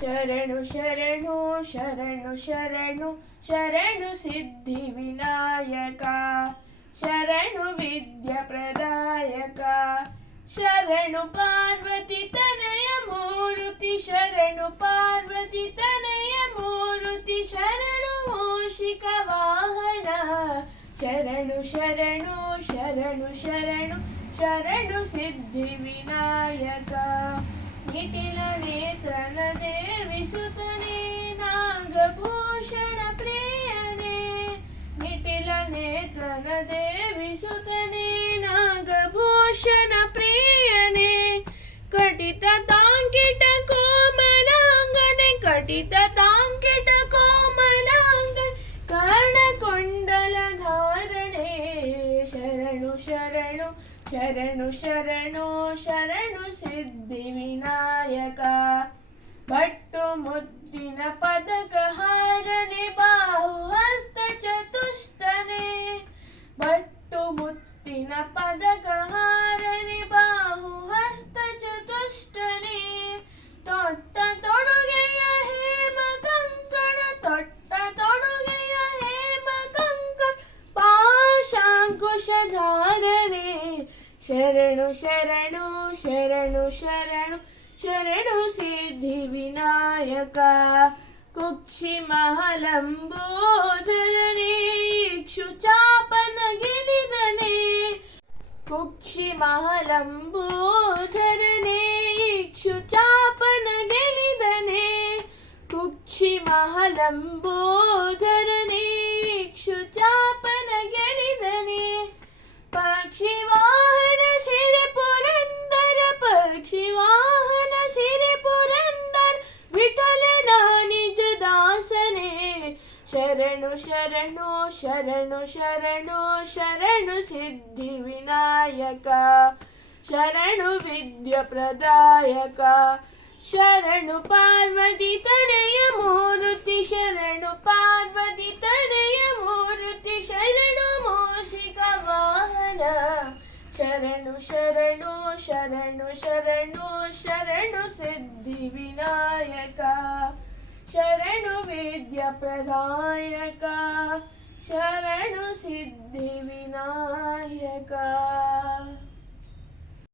ಶರಣು ಶರಣು ಶರಣು ಶರಣು ಶರಣು ಸಿದ್ಧಿ ವಿನಾಯಕ. ಶರಣು ವಿದ್ಯಾ ಪ್ರದಾಯಕ. ಶರಣು ಪಾರ್ವತಿ ತನಯ ಮೂರುತಿ, ಶರಣು ಪಾರ್ವತಿ ತನಯ ಮೂರುತಿ, ಶರಣು ಮೂಷಿಕ ವಾಹನ. ಶರಣು ಶರಣು ಶರಣು ಶರಣು ಶರಣು ಸಿದ್ಧಿ ವಿನಾಯಕ. ನಿಟಿಲ ನೇತ್ರನ ದೇವಿ ಶರಣು ಶರಣು ಶರಣು ಸಿದ್ಧಿ ವಿನಾಯಕ. ಭಟ್ಟು కృతిన పదకహారని బాహుహస్త చతుష్టనే. భట్టు ముత్తిన పదకహారని బాహుహస్త చతుష్టనే. తొట్ట తొడుగెయ హేమ కంకణ తొట్ట తొడుగెయ హేమ కంకణ పాశాంకుశ ధారణే. శరణు శరణు శరణు శరణు. శరణు సిద్ధి వినాయక కుక్షి మహలంబోధరనే ఇక్షుచాపన గిరిదనే కుక్షి మహలంబోధరనే ఇక్షుచాపన గిరిదనే కుక్షి మహలంబోధరనే ఇక్షుచాపన గిరిదనే పక్షి ಶರಣು ಶರಣು ಶರಣು ಶರಣು ಶರಣು ಸಿದ್ಧಿ ವಿನಾಯಕ. ಶರಣು ವಿದ್ಯ ಪ್ರದಾಯಕ. ಶರಣು ಪಾರ್ವತಿ ತನಯ ಮೂರುತಿ, ಶರಣು ಪಾರ್ವತಿ ತನಯ ಮೂರುತಿ, ಶರಣು ಮೋಷಿಕ ವಾಹನ. ಶರಣು ಶರಣು ಶರಣು ಶರಣು ಶರಣು ಸಿದ್ಧಿ ವಿನಾಯಕ. शरण वेद्य प्रदायक शरण सिद्धि विनायक